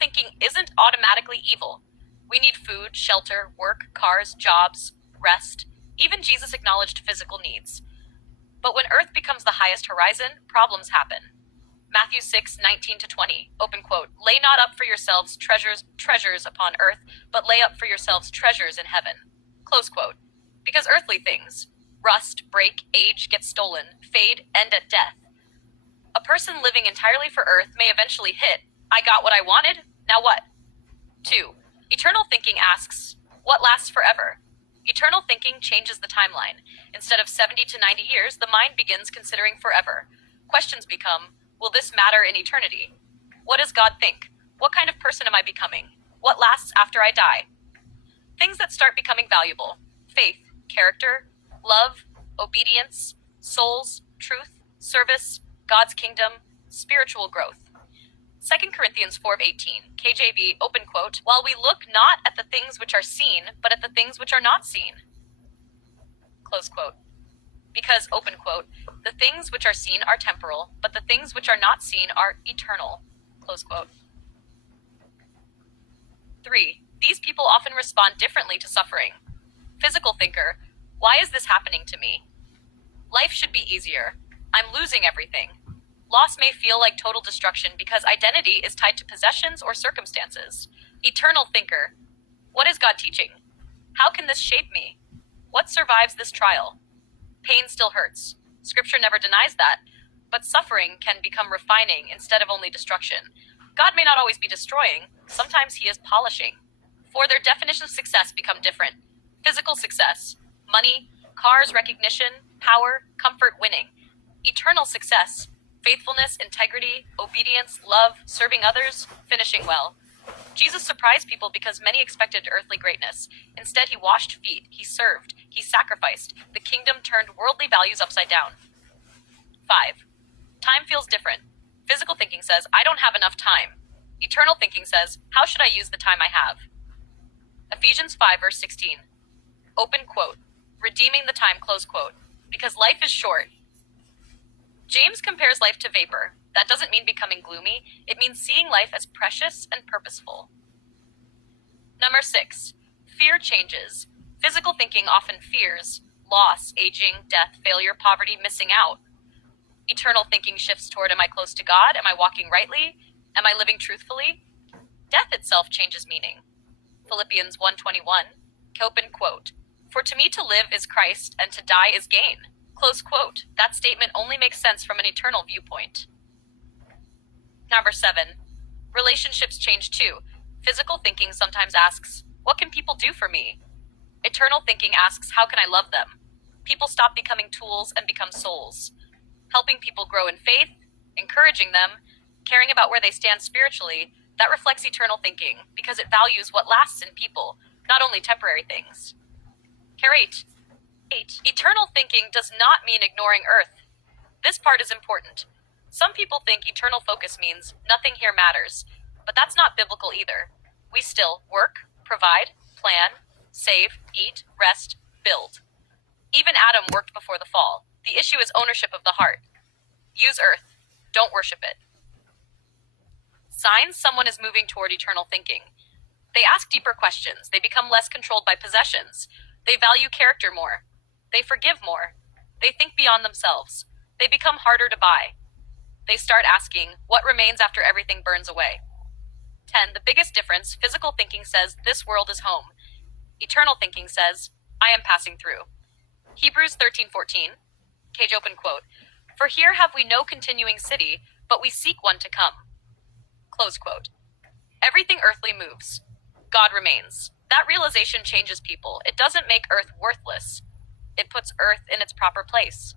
thinking isn't automatically evil. We need food, shelter, work, cars, jobs, rest. Even Jesus acknowledged physical needs. But when earth becomes the highest horizon, problems happen. Matthew 6:19-20, open quote, "Lay not up for yourselves treasures upon earth, but lay up for yourselves treasures in heaven." Close quote. Because earthly things, rust, break, age, get stolen, fade, end at death. A person living entirely for earth may eventually hit, "I got what I wanted, now what?" 2. Eternal thinking asks, what lasts forever? Eternal thinking changes the timeline. Instead of 70 to 90 years, the mind begins considering forever. Questions become, will this matter in eternity? What does God think? What kind of person am I becoming? What lasts after I die? Things that start becoming valuable: faith, character, love, obedience, souls, truth, service, God's kingdom, spiritual growth. 2 Corinthians 4:18, KJV, open quote, "While we look not at the things which are seen, but at the things which are not seen." Close quote. Because, open quote, "the things which are seen are temporal, but the things which are not seen are eternal." Close quote. 3. These people often respond differently to suffering. Physical thinker, why is this happening to me? Life should be easier. I'm losing everything. Loss may feel like total destruction because identity is tied to possessions or circumstances. Eternal thinker, what is God teaching? How can this shape me? What survives this trial? Pain still hurts. Scripture never denies that, but suffering can become refining instead of only destruction. God may not always be destroying, sometimes he is polishing. For their definition of success become different. Physical success, money, cars, recognition, power, comfort, winning. Eternal success, faithfulness, integrity, obedience, love, serving others, finishing well. Jesus surprised people because many expected earthly greatness. Instead, he washed feet, he served, he sacrificed. The kingdom turned worldly values upside down. 5. Time feels different. Physical thinking says, I don't have enough time. Eternal thinking says, how should I use the time I have? Ephesians 5:16. Open quote. Redeeming the time, close quote. Because life is short. James compares life to vapor. That doesn't mean becoming gloomy. It means seeing life as precious and purposeful. Number 6. Fear changes. Physical thinking often fears loss, aging, death, failure, poverty, missing out. Eternal thinking shifts toward, am I close to God? Am I walking rightly? Am I living truthfully? Death itself changes meaning. Philippians 1:21. Open quote. For to me to live is Christ, and to die is gain. Close quote. That statement only makes sense from an eternal viewpoint. Number 7. Relationships change too. Physical thinking sometimes asks, what can people do for me? Eternal thinking asks, how can I love them? People stop becoming tools and become souls. Helping people grow in faith, encouraging them, caring about where they stand spiritually, that reflects eternal thinking because it values what lasts in people, not only temporary things. 8. Eternal thinking does not mean ignoring earth. This part is important. Some people think eternal focus means nothing here matters, but that's not biblical either. We still work, provide, plan, save, eat, rest, build. Even Adam worked before the fall. The issue is ownership of the heart. Use earth. Don't worship it. Signs someone is moving toward eternal thinking. They ask deeper questions. They become less controlled by possessions. They value character more. They forgive more. They think beyond themselves. They become harder to buy. They start asking, what remains after everything burns away? 10. The biggest difference, physical thinking says, this world is home. Eternal thinking says, I am passing through. Hebrews 13:14. Cage open quote. For here have we no continuing city, but we seek one to come. Close quote. Everything earthly moves. God remains. That realization changes people. It doesn't make earth worthless. It puts earth in its proper place.